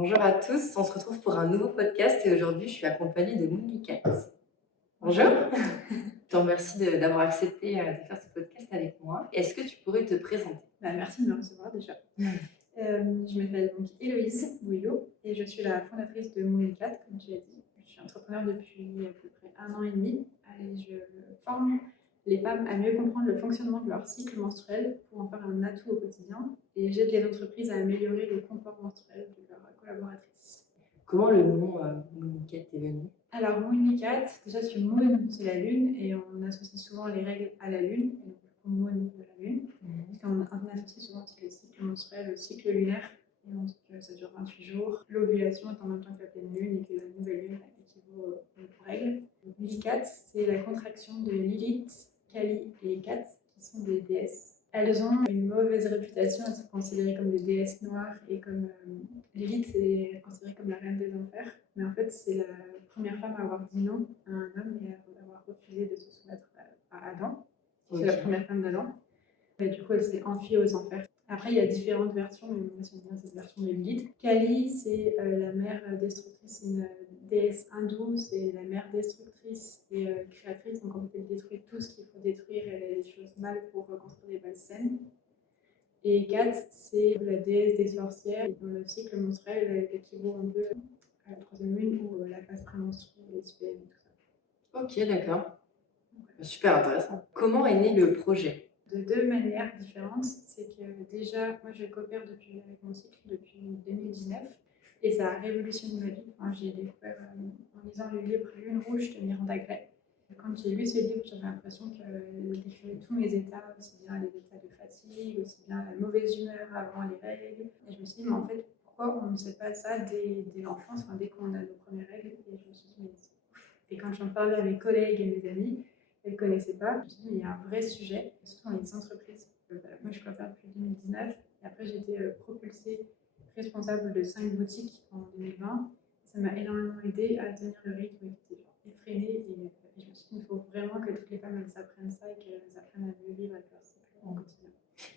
Bonjour à tous, on se retrouve pour un nouveau podcast et aujourd'hui je suis accompagnée de Monique Katz. Bonjour, je te remercie d'avoir accepté de faire ce podcast avec moi. Est-ce que tu pourrais te présenter? Merci de me recevoir déjà. Je m'appelle donc Héloïse Bouillot et je suis la fondatrice de Mooncat, comme tu l'as dit. Je suis entrepreneur depuis à peu près 1 an et demi et je forme les femmes à mieux comprendre le fonctionnement de leur cycle menstruel pour en faire un atout au quotidien et j'aide les entreprises à améliorer le confort menstruel de leurs collaboratrices. Comment le nom Monique Katz est venu? Alors, Mooncat, déjà, parce que Moon, c'est la lune, et on associe souvent les règles à la lune, et donc du coup, Moon de la lune. Parce qu'on associe souvent le cycle menstruel au cycle lunaire, et on dit que ça dure 28 jours. L'ovulation est en même temps que la pleine lune, et que la nouvelle lune équivaut aux règles. Mooncat, c'est la contraction de Lilith, Kali et Kat, qui sont des déesses. Elles ont une mauvaise réputation, elles sont considérées comme des déesses noires et comme Lilith est considérée comme la reine des enfers. Mais en fait, c'est la première femme à avoir dit non à un homme et à avoir refusé de se soumettre à Adam. C'est la première femme d'Adam. Et du coup, elle s'est enfuie aux enfers. Après, il y a différentes versions, mais moi j'aime bien cette version de Lilith. Kali, c'est la mère destructrice, c'est une déesse hindoue, c'est la mère destructrice et créatrice. Donc en fait, elle détruit tout ce qu'il faut détruire, elle a des choses mal pour construire des bases saines. Et Kat, c'est la déesse des sorcières. Dans le cycle menstruel, elle équivaut un peu à la troisième lune ou la phase prémenstruelle, les SPM et tout ça. Ok, d'accord. Super intéressant. Comment est né le projet? De deux manières différentes. C'est que déjà, moi je coopère avec mon cycle depuis 2019 et ça a révolutionné ma vie. Enfin, j'ai découvert en lisant le livre Lune rouge de Miranda Gray. Quand j'ai lu ce livre, j'avais l'impression qu'elle décrivait tous mes états, aussi bien les états de fatigue, aussi bien la mauvaise humeur avant les règles. Et je me suis dit, mais en fait, pourquoi on ne sait pas ça dès l'enfance, enfin, dès qu'on a nos premières règles? Et je me suis dit, mais c'est ouf. Et quand j'en parlais à mes collègues et mes amis, elles ne connaissaient pas. Je me suis dit, mais il y a un vrai sujet, surtout dans les entreprises. Moi, je coopère depuis 2019 et après, j'ai été propulsée responsable de 5 boutiques en 2020. Ça m'a énormément aidé à tenir le rythme qui était effréné et je me suis dit, il faut vraiment que toutes les femmes elles apprennent ça et qu'elles apprennent à mieux vivre avec leur cycle au quotidien.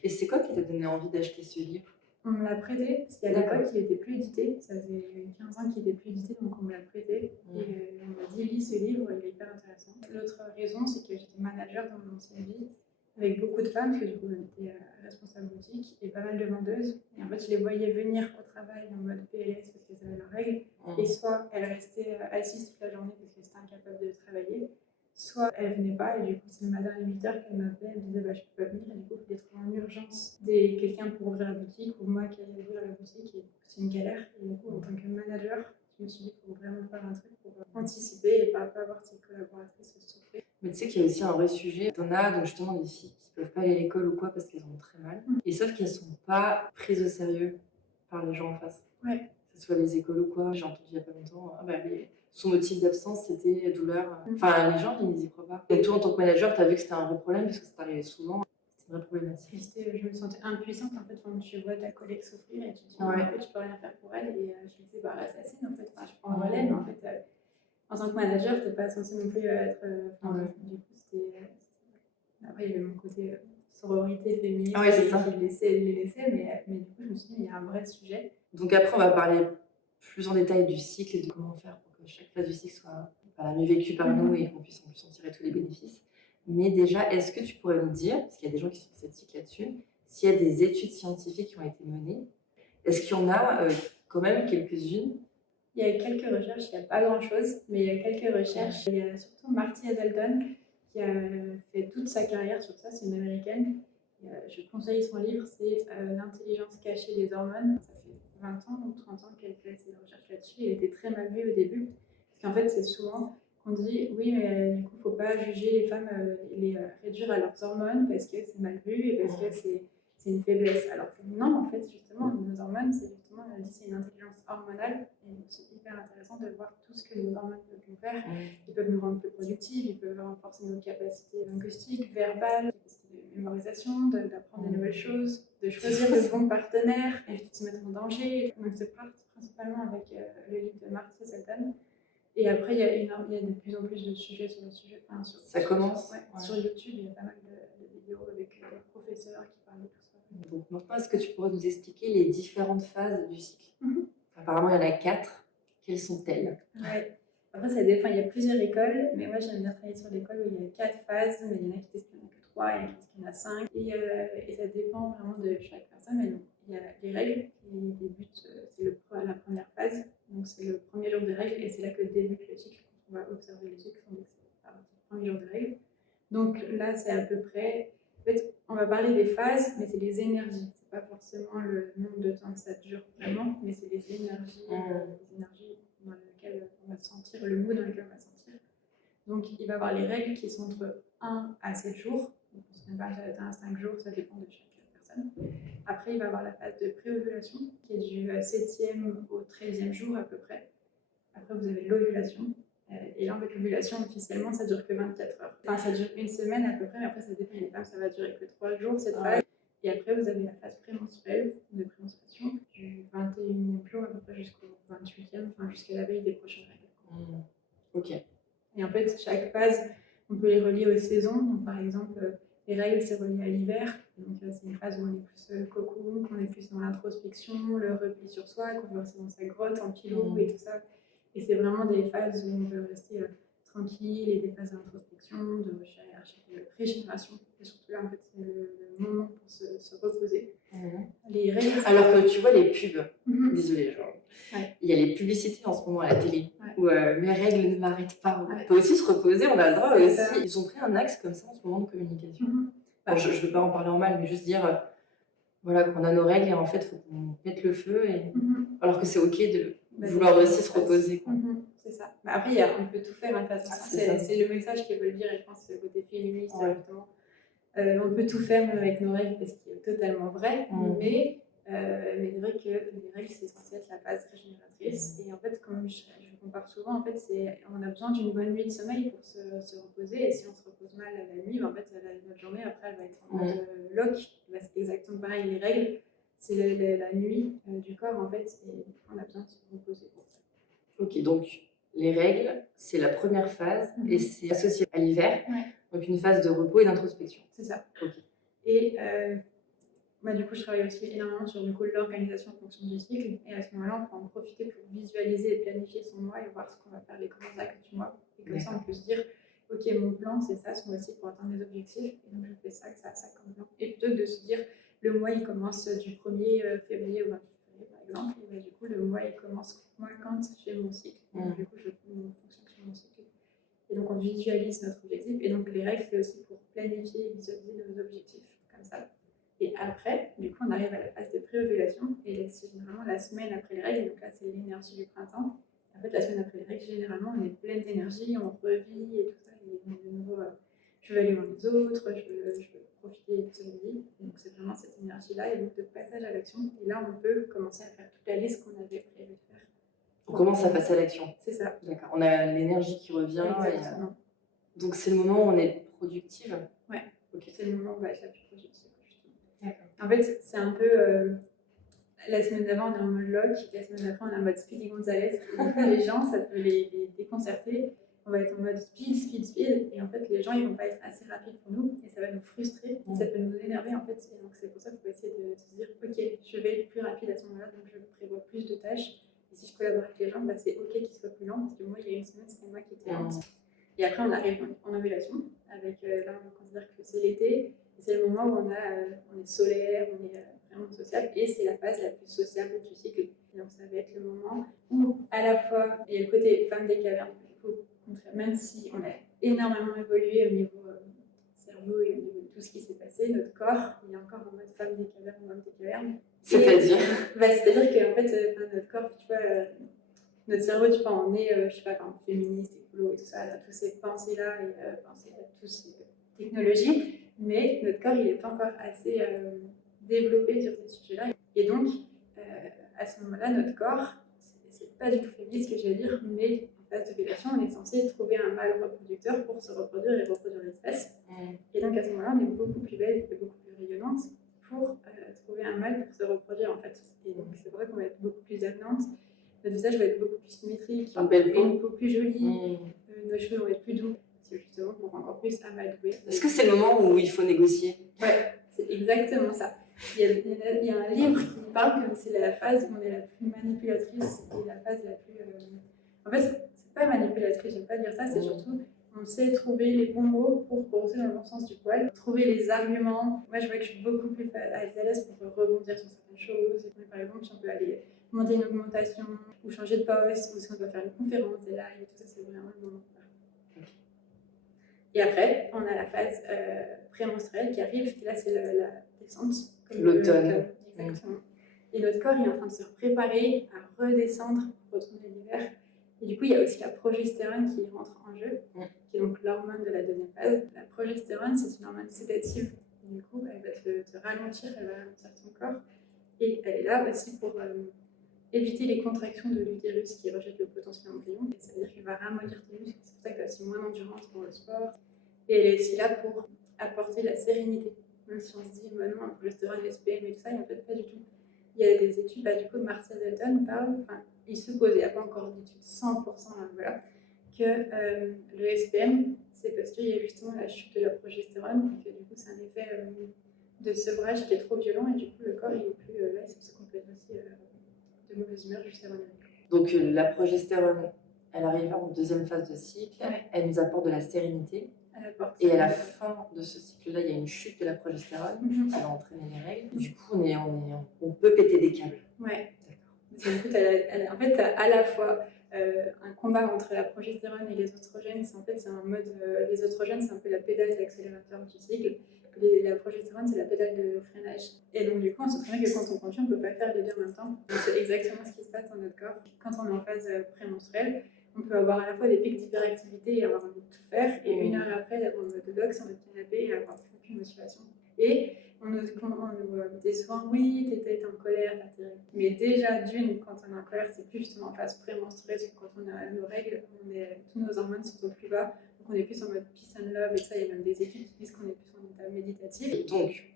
Et c'est quoi qui t'a donné envie d'acheter ce livre? On me l'a prêté parce qu'à l'époque, il n'était plus édité. Ça faisait 15 ans qu'il n'était plus édité, donc on me l'a prêté. Et on m'a dit, lis ce livre, il est hyper intéressant. L'autre raison, c'est que j'étais manager dans mon ancienne vie avec beaucoup de femmes, parce que du coup, j'étais responsable boutique et pas mal de vendeuses. Et en fait, je les voyais venir au travail en mode PLS parce qu'elles avaient leurs règles. Et soit elles restaient assises toute la journée parce qu'elles étaient incapables de travailler, soit elle venait pas et du coup c'est le matin à 8h qu'elle m'appelait, elle me disait bah, je peux pas venir et du coup il fallait trouver en urgence quelqu'un pour ouvrir la boutique ou moi qui allais ouvrir la boutique et c'est une galère et du coup en tant que manager je me suis dit qu'il faut vraiment faire un truc pour anticiper et pas avoir ses collaboratrices souffrir. Mais tu sais qu'il y a aussi un vrai sujet. T'en as donc justement des filles qui peuvent pas aller à l'école ou quoi parce qu'elles ont très mal. Et sauf qu'elles sont pas prises au sérieux par les gens en face. Ouais. Que ce soit les écoles ou quoi. J'ai entendu il y a pas longtemps, son motif d'absence c'était douleur. Enfin, les gens ils y croient pas. Et toi en tant que manager, t'as vu que c'était un vrai problème parce que ça t'arrivait souvent. C'est une vraie problématique. Je me sentais impuissante en fait quand tu vois ta collègue souffrir et tu te dis en fait je peux rien faire pour elle et je me disais bah assassine en fait, enfin, je prends le relais mais en fait en tant que manager t'es pas censé non plus être du coup c'était après il y avait mon côté sororité féministe qui les laissait mais du coup je me suis dit il y a un vrai sujet. Donc après on va parler plus en détail du cycle et de comment faire pour que chaque phase du cycle soit mieux vécue par nous et qu'on puisse en plus en tirer tous les bénéfices. Mais déjà, est-ce que tu pourrais nous dire, parce qu'il y a des gens qui sont sceptiques là-dessus, s'il y a des études scientifiques qui ont été menées? Est-ce qu'il y en a quand même quelques-unes? Il y a quelques recherches, il n'y a pas grand-chose, mais il y a quelques recherches. Il y a surtout Marty Hazelton qui a fait toute sa carrière sur ça, c'est une américaine. Je conseille son livre, c'est L'intelligence cachée des hormones. Ça fait 20 ans ou 30 ans qu'elle fait ses recherches là-dessus. Elle était très mal vue au début, parce qu'en fait, c'est souvent qu'on dit oui, mais du coup, il ne faut pas juger les femmes et les réduire à leurs hormones parce que c'est mal vu et parce que c'est une faiblesse. Alors que non, en fait, justement, nos hormones, c'est justement, elle dit, c'est une intelligence hormonale et c'est hyper intéressant de voir tout ce que nos hormones peuvent nous faire. Ils peuvent nous rendre plus productifs, ils peuvent renforcer nos capacités linguistiques, verbales, de mémorisation, d'apprendre de nouvelles choses, de choisir le bon partenaire et de se mettre en danger. Donc c'est principalement avec le livre de Marty Selton. Et après, il y a de plus en plus de sujets sur le sujet. Enfin, ça commence sur YouTube, il y a pas mal de vidéos avec des professeurs qui parlent de tout ça. Donc maintenant, est-ce que tu pourrais nous expliquer les différentes phases du cycle? Apparemment, il y en a 4. Quelles sont-elles? Ouais. Après, ça dépend. Il y a plusieurs écoles, mais moi, j'aime bien travailler sur l'école où il y a 4 phases, mais il y en a qui disent qu'il n'y en a que 3, il y en a qui disent qu'il y en a 5. Et ça dépend vraiment de chaque personne. Mais donc, il y a les règles qui débutent, c'est la première phase. Donc, c'est le premier jour de règles et c'est là que débute le cycle. On va observer le cycle, donc c'est à partir du premier jour de règles. Donc là, c'est à peu près. En fait, on va parler des phases, mais c'est les énergies. C'est pas forcément le nombre de temps que ça dure vraiment, mais c'est les énergies dans lesquelles on va sentir, le mood dans lequel on va sentir. Donc, il va y avoir les règles qui sont entre 1 à 7 jours. Donc, on se met pas à 1 à 5 jours, ça dépend de chaque personne. Après, il va y avoir la phase de préovulation, qui est du 7e au 13e jour à peu près. Après, vous avez l'ovulation. Et là, en fait, l'ovulation, officiellement, ça dure que 24 heures. Enfin, ça dure une semaine à peu près, mais après, ça dépend des femmes, ça va durer que 3 jours, cette phase. Et après, vous avez la phase prémenstruelle, de prémenstruation, du 21e jour à peu près jusqu'au 28e, enfin, jusqu'à la veille des prochaines règles. Ok. Et en fait, chaque phase, on peut les relier aux saisons. Donc, par exemple, les règles, c'est relié à l'hiver. Donc, c'est une phase où on est plus cocoon, qu'on est plus dans l'introspection, le repli sur soi, qu'on veut rester dans sa grotte en pilot et tout ça. Et c'est vraiment des phases où on veut rester tranquille et des phases d'introspection, de recherche, de régénération. Et surtout là, en fait, c'est le moment pour se reposer. Les règles. Alors que tu vois les pubs, désolée, genre, il y a les publicités en ce moment à la télé où mes règles ne m'arrêtent pas. On peut aussi se reposer, on a le droit aussi. Ils ont pris un axe comme ça en ce moment de communication. Bon, je ne veux pas en parler en mal, mais juste dire voilà, qu'on a nos règles et en fait, il faut qu'on mette le feu. Alors que c'est ok de vouloir aussi se reposer. C'est ça. Bah après, on peut tout faire. C'est le message qu'ils veulent dire et je pense que c'est le côté féministe directement. On peut tout faire même avec nos règles, ce qui est totalement vrai, mais c'est vrai que les règles, c'est censé être la base régénératrice. Et en fait, comme je compare souvent, en fait, on a besoin d'une bonne nuit de sommeil pour se reposer. Et si on se repose mal la nuit, en fait, notre journée, après, elle va être en mode lock. C'est exactement pareil. Les règles, c'est la nuit du corps, en fait, et on a besoin de se reposer pour ça. Ok, donc les règles, c'est la première phase et c'est associé à l'hiver. Donc une phase de repos et d'introspection. C'est ça. Okay. Et du coup, je travaille aussi énormément sur l'organisation en fonction du cycle. Et à ce moment-là, on peut en profiter pour visualiser et planifier son mois et voir ce qu'on va faire les grands axes du mois. Et comme ça, on peut se dire, ok, mon plan, c'est ça, ce mois-ci pour atteindre mes objectifs. Et donc, je fais ça, ça comme plan. Et plutôt que de se dire, le mois, il commence du 1er février au 28 février, par exemple. Et du coup, le mois, il commence moi quand j'ai mon cycle. Donc, du coup, je fonctionne sur mon cycle. Et donc, on visualise notre objectif. Et donc, les règles, c'est aussi pour planifier et visualiser nos objectifs, comme ça. Et après, du coup, on arrive à la phase de préovulation. Et c'est généralement la semaine après les règles. Donc là, c'est l'énergie du printemps. En fait, la semaine après les règles, généralement, on est pleine d'énergie, on revit et tout ça. Et donc, de nouveau, je veux aller voir les autres, je veux profiter de ce vie. Donc, c'est vraiment cette énergie-là. Et donc, de passage à l'action. Et là, on peut commencer à faire toute la liste qu'on avait prévu de faire. On commence à passer à l'action. C'est ça. D'accord. On a l'énergie qui revient. Exactement. Donc, c'est le moment où on est productive. Ouais. Okay. C'est le moment où on va être la plus productive. D'accord. En fait, c'est un peu. La semaine d'avant, on est en mode lock. La semaine d'après, on est en mode Speedy Gonzalez. Les gens, ça peut les déconcerter. On va être en mode speed. Et en fait, les gens, ils vont pas être assez rapides pour nous. Et ça va nous frustrer. Ça peut nous énerver, en fait. Et donc, c'est pour ça qu'il faut essayer de se dire, OK, je vais être plus rapide à ce moment-là. Donc, je prévois plus de tâches. Et si je collabore avec les gens, bah, c'est OK qu'ils soient plus lents. Parce que moi, il y a une semaine, c'était moi qui étais lente. Et après, on arrive en ovulation. Avec, là, on considère que c'est l'été. C'est le moment où on est solaire, on est vraiment sociable, et c'est la phase la plus sociable du cycle. Et donc ça va être le moment où, à la fois, il y a le côté femme des cavernes, même si on a énormément évolué au niveau cerveau et au niveau de tout ce qui s'est passé, notre corps, il est encore en mode femme des cavernes, homme des cavernes. C'est-à-dire c'est-à-dire qu'en fait, notre corps, tu vois, notre cerveau, tu vois, on est, je sais pas, féministe, écolo et tout ça, toutes ces pensées-là, et penser à toutes ces technologies. Mais notre corps, il n'est pas encore assez développé sur ces sujets-là. Et donc, à ce moment-là, notre corps, c'est pas du tout féministe ce que je vais dire, mais en phase d'ovulation, on est censé trouver un mâle reproducteur pour se reproduire et reproduire l'espèce. Et donc, à ce moment-là, on est beaucoup plus belle et beaucoup plus rayonnante pour trouver un mâle pour se reproduire, en fait. Et donc, c'est vrai qu'on va être beaucoup plus avenante. Notre visage va être beaucoup plus symétrique, une peau plus jolie, nos cheveux vont être plus doux. C'est justement pour encore plus amadouer. Est-ce que c'est le moment où il faut négocier? Ouais, c'est exactement ça. Il y a un livre qui parle que c'est la phase où on est la plus manipulatrice et la phase la plus. En fait, c'est pas manipulatrice, j'aime pas dire ça, c'est surtout on sait trouver les bons mots pour brosser dans le bon sens du poil, trouver les arguments. Moi, je vois que je suis beaucoup plus à l'aise pour rebondir sur certaines choses. Et par exemple, si on peut aller demander une augmentation ou changer de poste, ou si on doit faire une conférence, des lives, tout ça, c'est vraiment le moment. Et après, on a la phase prémenstruelle qui arrive, et là, c'est la descente. L'automne. Exactement. Et notre corps est en train de se préparer à redescendre pour retrouver l'hiver. Et du coup, il y a aussi la progestérone qui rentre en jeu, qui est donc l'hormone de la deuxième phase. La progestérone, c'est une hormone sédative. Et du coup, elle va te ralentir, elle va ralentir ton corps. Et elle est là aussi pour éviter les contractions de l'utérus qui rejette le potentiel embryon. Et ça veut dire qu'elle va ramollir tes muscles. C'est pour ça que tu as aussi moins d'endurance pour le sport. Et elle est aussi là pour apporter la sérénité. Même si on se dit, bah non, la progestérone, l'SPM et tout ça, et en fait, pas du tout. Il y a des études, du coup, Marcia Dalton parle, il suppose, il n'y a pas encore d'études 100%, voilà, que le SPM, c'est parce qu'il y a justement la chute de la progestérone, et que du coup, c'est un effet de sevrage qui est trop violent, et du coup, le corps, il est plus là, c'est pour ça qu'on peut être aussi de mauvaise humeur juste avant l'hiver. Donc la progestérone, elle arrive en deuxième phase de cycle, elle nous apporte de la sérénité. Et à la fin de ce cycle-là, il y a une chute de la progestérone qui va entraîner les règles. Du coup, on peut péter des câbles. Ouais. D'accord. Du coup, en fait, tu as à la fois un combat entre la progestérone et les oestrogènes. En fait, c'est un mode. Les oestrogènes, c'est un peu la pédale d'accélérateur du cycle. La progestérone, c'est la pédale de freinage. Et donc, du coup, on se souvient que quand on conduit, on ne peut pas faire les deux en même temps. Donc, c'est exactement ce qui se passe dans notre corps. Quand on est en phase prémenstruelle, on peut avoir à la fois des pics d'hyperactivité et avoir envie de tout faire, et une heure après, être en mode dox, sur notre canapé, et avoir aucune motivation. Et on nous déçoit, oui, t'étais en colère, mais déjà, quand on est en colère, c'est plus justement en phase prémenstruelle, parce que quand on a nos règles, tous nos hormones sont au plus bas, donc on est plus en mode peace and love, et ça, il y a même des études qui disent qu'on est plus en état méditatif. Donc,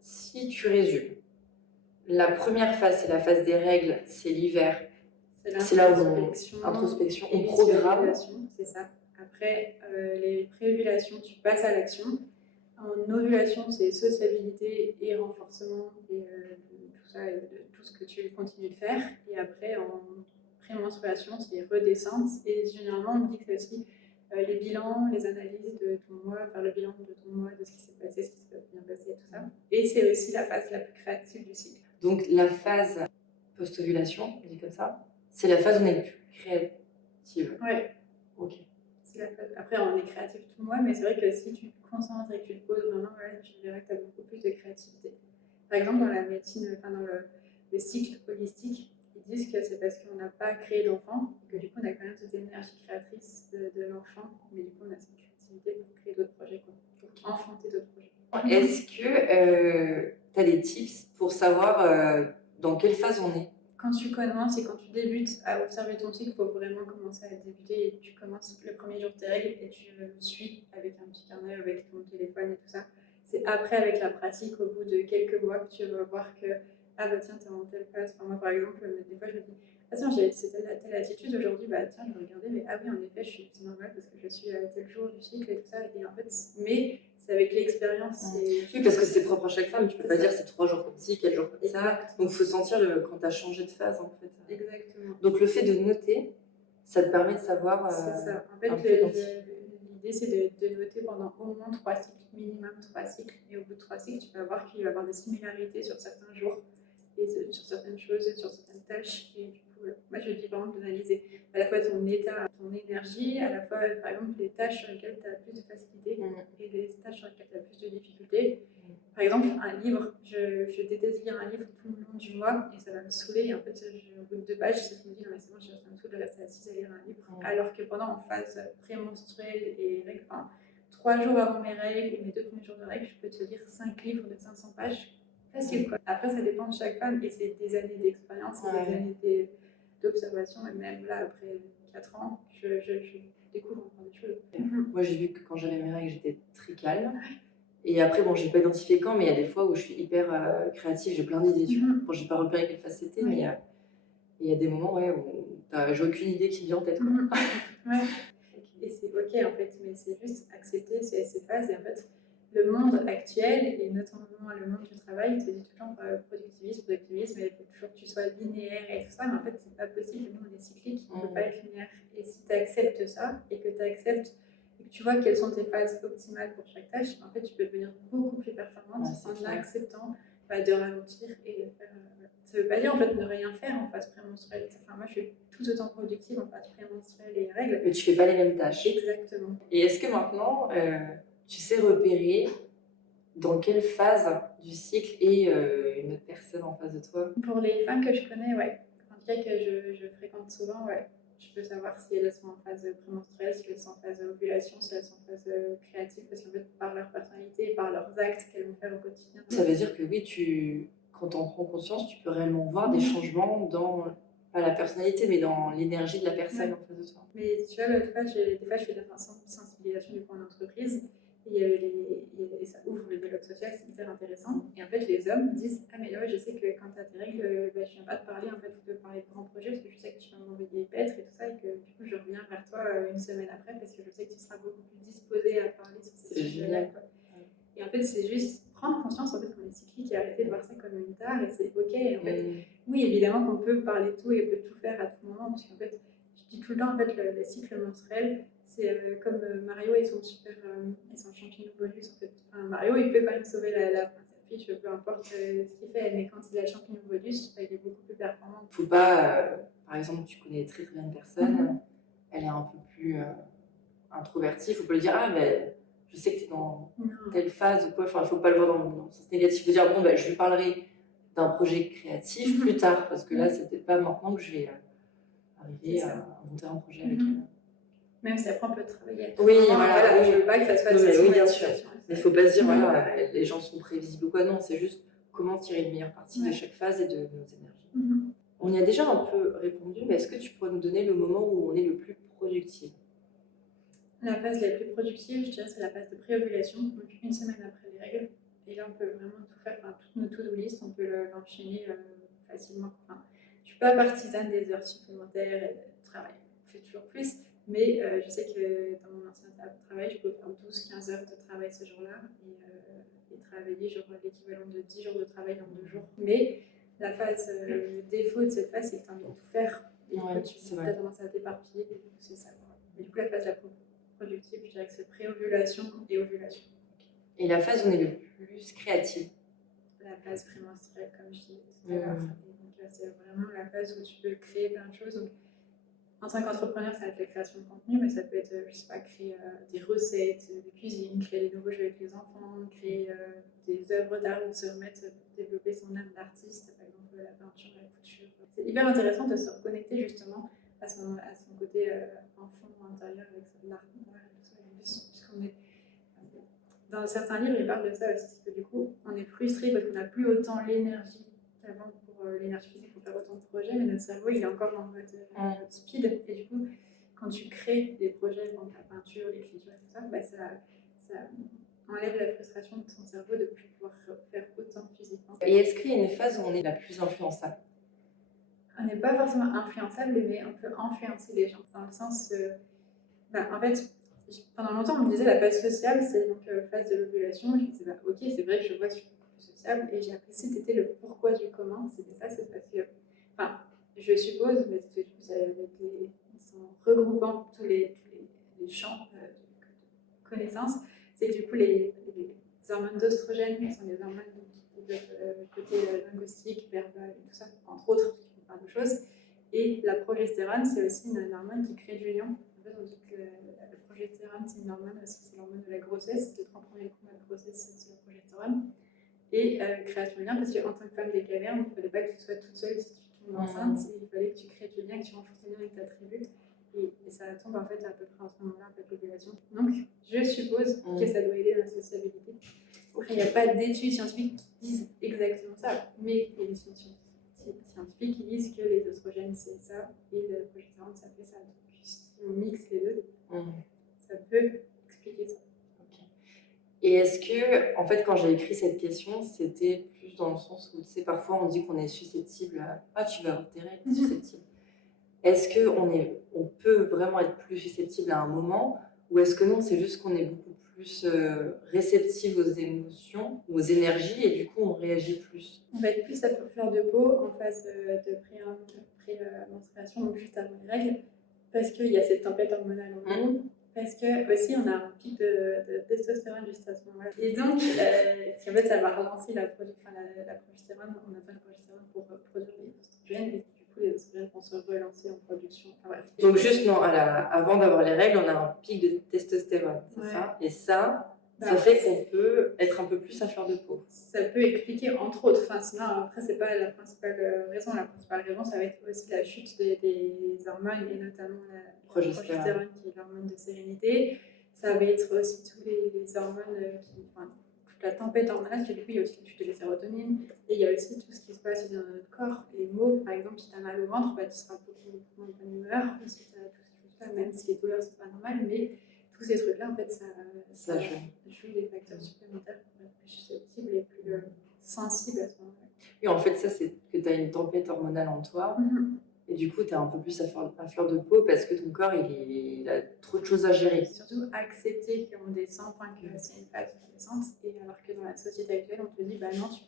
si tu résumes, la première phase, c'est la phase des règles, c'est l'hiver. C'est là où introspection, on programme. C'est ça. Après, les préovulations, tu passes à l'action. En ovulation, c'est sociabilité et renforcement et tout ça, et tout ce que tu continues de faire. Et après, en prémenstruation, c'est redescente. Et généralement, on dit que c'est aussi les bilans, les analyses de ton mois, faire le bilan de ton mois, de ce qui s'est passé, ce qui s'est bien passé, tout ça. Et c'est aussi la phase la plus créative du cycle. Donc la phase post-ovulation, on dit comme ça, c'est la phase où on est le plus créative. Ouais. Ok. Après, on est créatif tout le mois, mais c'est vrai que si tu te concentres et que tu te poses vraiment, tu verras que tu as beaucoup plus de créativité. Par exemple, dans la médecine, dans le cycle holistique, ils disent que c'est parce qu'on n'a pas créé d'enfant, que du coup, on a quand même cette énergie créatrice de l'enfant, mais du coup, on a cette créativité pour créer d'autres projets, pour enfanter d'autres projets. Est-ce que tu as des tips pour savoir dans quelle phase on est? Quand tu commences et quand tu débutes à observer ton cycle, il faut vraiment commencer à débuter et tu commences le premier jour de tes règles et tu le suis avec un petit carnet, avec ton téléphone et tout ça. C'est après, avec la pratique, au bout de quelques mois, que tu vas voir que, ah bah tiens, t'es en telle phase. Enfin, moi, par exemple, des fois, je me dis, ah tiens, j'ai telle attitude aujourd'hui, bah tiens, je vais regarder, mais ah oui, en effet, c'est normal parce que je suis à tel jour du cycle et tout ça. Et en fait, mais c'est avec l'expérience. Oui, parce que c'est propre à chaque femme. Tu peux pas dire c'est 3 jours comme ci, 4 jours comme ça. Donc, il faut sentir quand tu as changé de phase, en fait. Exactement. Donc, le fait de noter, ça te permet de savoir. C'est ça. En fait, l'idée, c'est de noter pendant au moins 3 cycles, minimum 3 cycles. Et au bout de 3 cycles, tu vas voir qu'il va y avoir des similarités sur certains jours, et sur certaines choses, sur certaines tâches. Et du coup, moi, je dis vraiment d'analyser à la fois ton état, ton énergie, à la fois, par exemple, les tâches sur lesquelles tu as plus de facilité et les tâches sur lesquelles tu as plus de difficultés. Par exemple, un livre, je déteste lire un livre tout le long du mois et ça va me saouler. Et en fait, au bout de 2 pages, je me dis, non, mais c'est bon, ça me saoule de rester assise à lire un livre. Alors que pendant en phase prémenstruelle et règles, 3 jours avant mes règles et mes 2 premiers jours de règles, je peux te lire 5 livres de 500 pages. Facile, quoi. Après, ça dépend de chaque femme et c'est des années d'expérience, des années d'observation. Et même là, après 4 ans, je découvre encore des choses. Moi, j'ai vu que quand j'avais mes règles, j'étais très calme. Et après, bon, j'ai pas identifié quand, mais il y a des fois où je suis hyper créative, j'ai plein d'idées. Bon, j'ai pas repéré quelle phase c'était, mais il y a des moments où j'ai aucune idée qui me vient en tête. Ouais. Et c'est ok en fait, mais c'est juste accepter ces phases. Et en fait, le monde actuel, et notamment le monde du travail, te dit tout le temps productivisme, et il faut toujours que tu sois linéaire et tout ça, mais en fait, c'est pas possible, le monde est cyclique, il ne peut pas être linéaire. Et si tu acceptes ça, et que tu acceptes, et que tu vois quelles sont tes phases optimales pour chaque tâche, en fait, tu peux devenir beaucoup plus performante en acceptant de ralentir et de faire. Ça ne veut pas dire en fait ne rien faire en phase prémenstruelle. Enfin, moi, je suis tout autant productive en phase prémenstruelle et règles. Mais tu fais pas les mêmes tâches. Exactement. Et est-ce que maintenant, tu sais repérer dans quelle phase du cycle est une autre personne en face de toi? Pour les femmes que je connais, ouais. En tout cas que je fréquente souvent, ouais. Je peux savoir si elles sont en phase prémenstruelle, si elles sont en phase ovulation, si elles sont en phase créative, parce qu'en fait, par leur personnalité et par leurs actes qu'elles vont faire au quotidien. Ça veut dire que oui, quand tu en prends conscience, tu peux réellement voir des changements dans, pas la personnalité, mais dans l'énergie de la personne en face de toi. Mais tu vois, l'autre fois, des fois, je fais de la sensibilisation du coup en entreprise. Et ça ouvre le dialogue social, c'est hyper intéressant. Et en fait, les hommes disent ah, mais ouais, je sais que quand tu as tes règles, je viens pas te parler en fait, de parler de grands projets parce que je sais que tu vas m'envoyer paître et tout ça, et que du coup, je reviens vers toi une semaine après parce que je sais que tu seras beaucoup plus disposé à parler sur ces sujets-là. Et en fait, c'est juste prendre conscience en fait, qu'on est cyclique et arrêter de voir ça comme une tare, et c'est ok. En fait, oui, évidemment qu'on peut parler de tout et peut tout faire à tout moment, parce qu'en fait, je dis tout le temps, en fait, le cycle menstruel, c'est comme Mario et son champignon bonus. En fait. Enfin, Mario, il peut quand même sauver la princesse Peach, peu importe ce qu'il fait, mais quand il a le champignon bonus, il est beaucoup plus performant. Faut pas, par exemple, tu connais très très bien une personne, elle est un peu plus introvertie, faut pas lui dire ah mais je sais que tu es dans telle phase ou quoi, enfin faut pas le voir dans le sens négatif, faut dire bon je lui parlerai d'un projet créatif plus tard, parce que là c'est peut-être pas maintenant que je vais arriver à monter un projet avec elle. Même si après on peut travailler. Oui, voilà, je veux pas que ça soit oui, bien sûr. Mais il faut pas se dire voilà, les gens sont prévisibles ou quoi, non, c'est juste comment tirer le meilleur parti de chaque phase et de nos énergies. On y a déjà un peu répondu, mais est-ce que tu pourrais nous donner le moment où on est le plus productif? La phase la plus productive, je dirais, c'est la phase de préovulation, donc une semaine après les règles. Et là, on peut vraiment tout faire, enfin, toutes nos to-do list, on peut l'enchaîner facilement. Enfin, je ne suis pas partisane des heures supplémentaires et de travail, on fait toujours plus. Mais je sais que dans mon ancien travail, je peux faire 12-15 heures de travail ce jour-là et travailler genre l'équivalent de 10 jours de travail en 2 jours. Mais la phase défaut de cette phase, c'est que tu as envie de tout faire. Et du coup, tu as tendance à t'éparpiller. Et du coup, c'est ça. Et du coup, la phase la productive, je dirais que c'est pré-ovulation et ovulation. Et la phase où on est le plus créative? La phase prémenstruelle, comme je disais tout à l'heure. Donc, c'est vraiment la phase où tu peux créer plein de choses. Donc, en tant qu'entrepreneur, ça va être la création de contenu, mais ça peut être, je sais pas, créer des recettes de cuisine, créer des nouveaux jeux avec les enfants, créer des œuvres d'art ou se remettre, développer son âme d'artiste, par exemple la peinture, la couture. C'est hyper intéressant de se reconnecter justement à son côté enfant intérieur avec l'art et tout ça. Puisqu'on est dans certains livres, ils parlent de ça aussi, c'est que du coup, on est frustré parce qu'on n'a plus autant l'énergie qu'avant pour l'énergie physique pour faire autant de projets, mais notre cerveau, il est encore en mode speed. Et du coup, quand tu crées des projets, comme la peinture, l'écriture et tout ça, ça enlève la frustration de ton cerveau de ne plus pouvoir faire autant physiquement. Et est-ce qu'il y a une phase où on est la plus influençable? On n'est pas forcément influençable, mais on peut influencer les gens, dans le sens... en fait, pendant longtemps, on me disait la phase sociale, c'est donc phase de l'ovulation. Je me disais, ok, c'est vrai que je vois que je suis beaucoup plus sociable. Et j'ai appris c'était le pourquoi du comment. C'était ça, c'est parce que, enfin, je suppose, mais c'est que du coup, ça en regroupant tous les champs de connaissances, c'est que du coup, les hormones d'oestrogène sont des hormones qui peuvent côté linguistique, verbal, et tout ça, entre autres, qui font plein de choses. Et la progestérone, c'est aussi une hormone qui crée du lien. En fait, on dit que la progestérone, c'est une hormone, c'est l'hormone de la grossesse. Les 3 premiers mois de grossesse, c'est la progestérone. Et création de lien, parce qu'en tant que femme des cavernes, il ne fallait pas que tu sois toute seule si tu tombes enceinte. Il fallait que tu crées du lien, que tu renforces le lien avec ta tribu. Et ça tombe en fait à peu près en ce moment-là avec l'ovulation. Donc, je suppose que ça doit aider à la sociabilité. Il n'y a pas d'études scientifiques qui disent exactement ça, mais il y a des scientifiques qui disent que les oestrogènes c'est ça et la progestérone ça fait ça. Donc si on mixe les deux, ça peut expliquer ça. Okay. Et est-ce que, en fait, quand j'ai écrit cette question, c'était plus dans le sens où, tu sais, parfois on dit qu'on est susceptible à... Ah, tu vas avoir tes règles, t'es susceptible. Est-ce qu'on peut vraiment être plus susceptible à un moment Ou est-ce que non, c'est juste qu'on est beaucoup plus réceptive aux émotions, aux énergies, et du coup, on réagit plus? On va être plus à fleur de peau en phase de pré-menstruation, donc juste avant les règles, parce qu'il y a cette tempête hormonale en nous, parce que aussi on a un pic de testostérone juste à ce moment-là. Et donc, en fait, ça va relancer la progestérone. On a besoin de progestérone pour produire les oestrogènes, et du coup, les oestrogènes vont se relancer en production. Enfin, bref. Donc, juste, non, avant d'avoir les règles, on a un pic de testostérone, c'est ça? Et ça fait qu'on peut être un peu plus à fleur de peau. Ça peut expliquer, entre autres, sinon après, c'est pas la principale raison. La principale raison, ça va être aussi la chute des hormones, et notamment la progestérone, qui est l'hormone de sérénité. Ça va être aussi tous les hormones toute la tempête hormonale, parce que du coup, il y a aussi la chute de la sérotonine, et il y a aussi tout ce qui se passe dans notre corps. Les maux, par exemple, si tu as mal au ventre, tu seras beaucoup moins de bonne humeur, ou si tu as toutes ces choses-là, même si les douleurs, c'est pas normal, mais tous ces trucs-là, en fait, ça joue des facteurs supplémentaires pour être plus susceptible et plus sensible à ce moment-là. Et en fait, ça, c'est que tu as une tempête hormonale en toi, et du coup, tu es un peu plus à fleur de peau parce que ton corps, il a trop de choses à gérer. Surtout accepter qu'on descend, que c'est une phase de descente, et alors que dans la société actuelle, on te dit, bah non, tu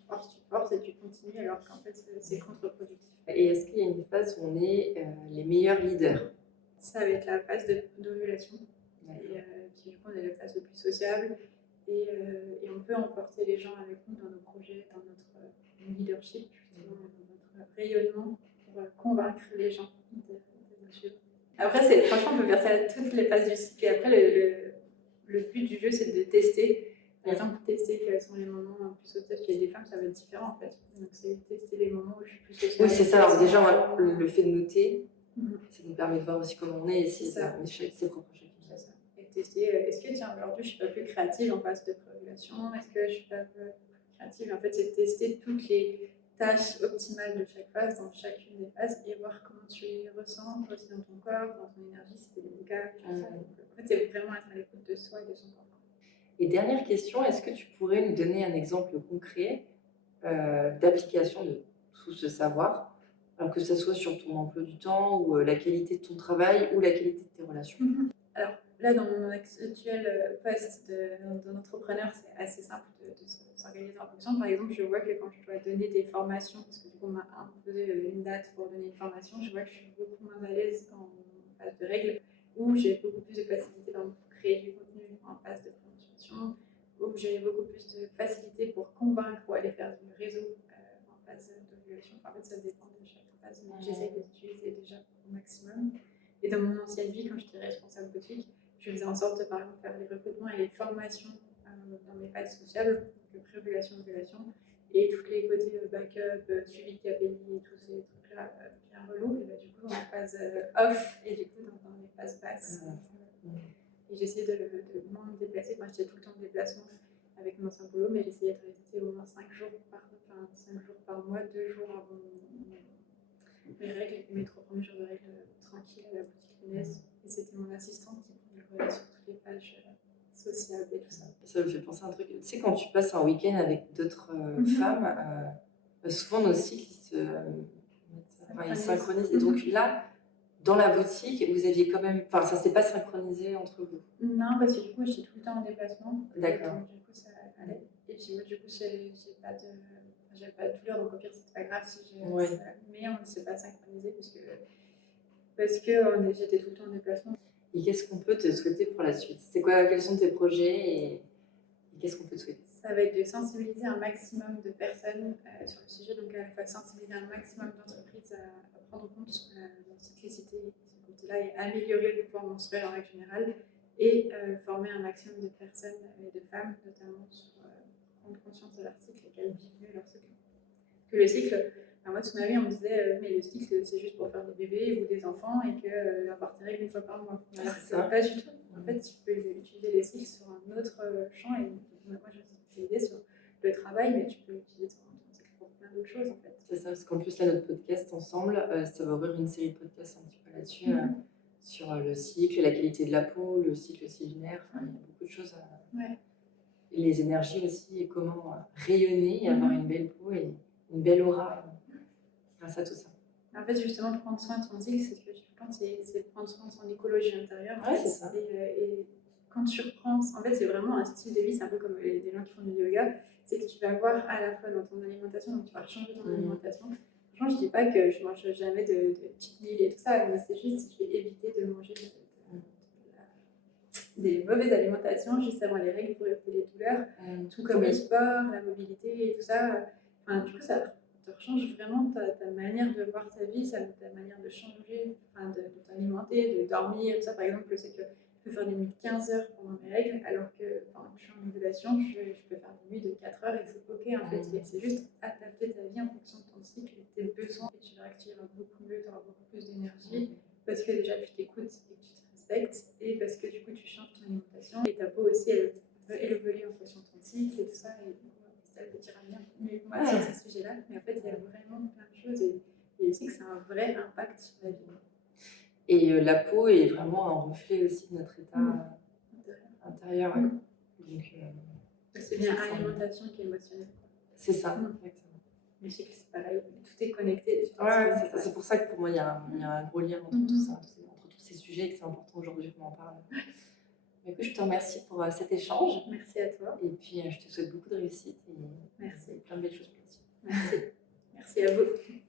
forces et tu continues, alors qu'en fait, c'est contre-productif. Et est-ce qu'il y a une phase où on est les meilleurs leaders? Ça va être la phase d'ovulation. Et puis, du coup, on est la phase la plus sociable, et on peut emporter les gens avec nous dans nos projets, dans notre leadership, justement, dans notre rayonnement, pour convaincre les gens de nous suivre. Après, franchement, on peut faire ça à toutes les phases du cycle. Et après, le but du jeu, c'est de tester. Par exemple, tester quels sont les moments plus sociaux. Chez les femmes, ça va être différent, en fait. Donc, c'est tester les moments où je suis plus sociale. Oui, c'est ça. Alors, déjà, le fait de noter, ça nous permet de voir aussi comment on est, et si ça met ses propres choses. C'est ça. Et tester, est-ce que, tiens, aujourd'hui, je suis pas plus créative en phase de pré-ovulation? Est-ce que je suis pas plus créative? En fait, c'est de tester toutes les tâches optimales de chaque phase, dans chacune des phases, et voir comment tu les ressens, aussi dans ton corps, dans ton énergie, si c'est délicat, tout ça. Donc, en fait, c'est vraiment être à l'écoute de soi et de son corps. Et dernière question, est-ce que tu pourrais nous donner un exemple concret d'application de tout ce savoir, alors que ce soit sur ton emploi du temps, ou la qualité de ton travail, ou la qualité de tes relations? Alors là, dans mon actuel poste d'entrepreneur, c'est assez simple de s'organiser en fonction. Par exemple, je vois que quand je dois donner des formations, parce que du coup, on m'a imposé une date pour donner une formation, je vois que je suis beaucoup moins à l'aise en phase de règles, où j'ai beaucoup plus de facilité pour créer du contenu en phase de présentation, où j'ai beaucoup plus de facilité pour convaincre ou aller faire du réseau en phase d'ovulation. En fait, ça dépend de chaque phase, mais j'essaie d'utiliser déjà au maximum. Et dans mon ancienne vie, quand j'étais responsable boutique, je faisais en sorte de, par exemple, faire les recrutements et les formations dans mes phases sociables, donc pré-ovulation, ovulation, et tous les côtés backup, suivi de KPI et tous ces trucs-là bien relous, et bah, du coup, dans les phases off, et du coup, dans les phases basses. Et j'essayais de moins me déplacer. Moi, j'étais tout le temps en déplacement avec mon ancien boulot, mais j'essayais de rester au moins 5 jours par mois, 2 jours avant mes règles, mes 3 premiers jours de règles tranquilles à la boutique lyonnaise. Et c'était mon assistante qui prenait le relais sur toutes les pages sociales et tout ça. Ça me fait penser à un truc. Tu sais, quand tu passes un week-end avec d'autres femmes, souvent nos cycles ils synchronisent. Et donc là, dans la boutique, vous aviez quand même. Enfin, ça s'est pas synchronisé entre vous? Non, parce que du coup, j'étais tout le temps en déplacement. D'accord. Donc, du coup, ça allait. Et puis, moi, du coup, j'avais pas de douleur, donc au pire, c'était pas grave si j'ai. Mais on ne s'est pas synchronisé parce que j'étais tout le temps en déplacement. Et qu'est-ce qu'on peut te souhaiter pour la suite? Quels sont tes projets, et qu'est-ce qu'on peut te souhaiter? Ça va être de sensibiliser un maximum de personnes sur le sujet, donc à la fois sensibiliser un maximum d'entreprises à prendre en compte la cyclicité, ce côté-là, et améliorer le pouvoir menstruel en règle générale, et former un maximum de personnes et de femmes, notamment, sur prendre conscience de leur cycle et qu'elles vivent mieux leur cycle. Que le cycle, moi toute ma vie on me disait mais le cycle c'est juste pour faire des bébés ou des enfants et que avoir tes règles une fois par mois. Alors c'est pas du tout. En fait, tu peux utiliser les cycles sur un autre champ, et moi je l'utilisais sur le travail, mais tu peux l'utiliser sur un cycle pour plein d'autres choses en fait. C'est ça, parce qu'en plus là notre podcast ensemble, ça va ouvrir une série de podcasts un petit peu là-dessus, sur le cycle, la qualité de la peau, le cycle aussi lunaire, il y a beaucoup de choses. Et les énergies aussi, et comment rayonner et avoir une belle peau et une belle aura grâce à tout ça. En fait, justement, prendre soin de son cycle, c'est ce que je pense, c'est prendre soin de son écologie intérieure. Ouais, c'est ça. Et quand tu reprends, en fait, c'est vraiment un style de vie, c'est un peu comme les gens qui font du yoga, c'est que tu vas voir à la fois dans ton alimentation, donc tu vas changer ton alimentation. Franchement, je dis pas que je mange jamais de cheat meal et tout ça, mais c'est juste que je vais éviter de manger des mauvaises alimentations juste avant les règles pour éviter les douleurs, tout comme le sport, la mobilité et tout ça. Enfin, du coup, ça te change vraiment ta manière de voir ta vie, ta manière de changer, enfin, de t'alimenter, de dormir. Tout ça, par exemple, je sais que je peux faire des nuits de 15 heures pendant mes règles, alors que pendant que je suis en ovulation, je peux faire des nuits de 4 heures et c'est ok en fait. C'est juste adapter ta vie en fonction de ton cycle et de tes besoins. Et tu verras que tu iras beaucoup mieux, tu auras beaucoup plus d'énergie parce que déjà tu t'écoutes et que tu te respectes et parce que du coup tu changes ton alimentation et ta peau aussi elle peut évoluer en fonction de ton cycle et tout ça. Et ça te dira bien mieux que moi sur ce sujet-là. Mais en fait, il y a vraiment plein de choses et aussi que ça a un vrai impact sur la vie. Et la peau est vraiment un reflet aussi de notre état intérieur. Donc, c'est bien alimentation qu'émotionnelle. C'est ça, exactement. Mais je sais que c'est pareil, tout est connecté. Ouais, c'est pour ça que pour moi, il y a un gros lien entre tout ça, entre tous ces sujets et que c'est important aujourd'hui qu'on en parle. Écoute, je te remercie pour cet échange. Merci à toi. Et puis, je te souhaite beaucoup de réussite et merci. Plein de belles choses pour la suite. Merci. Merci à vous.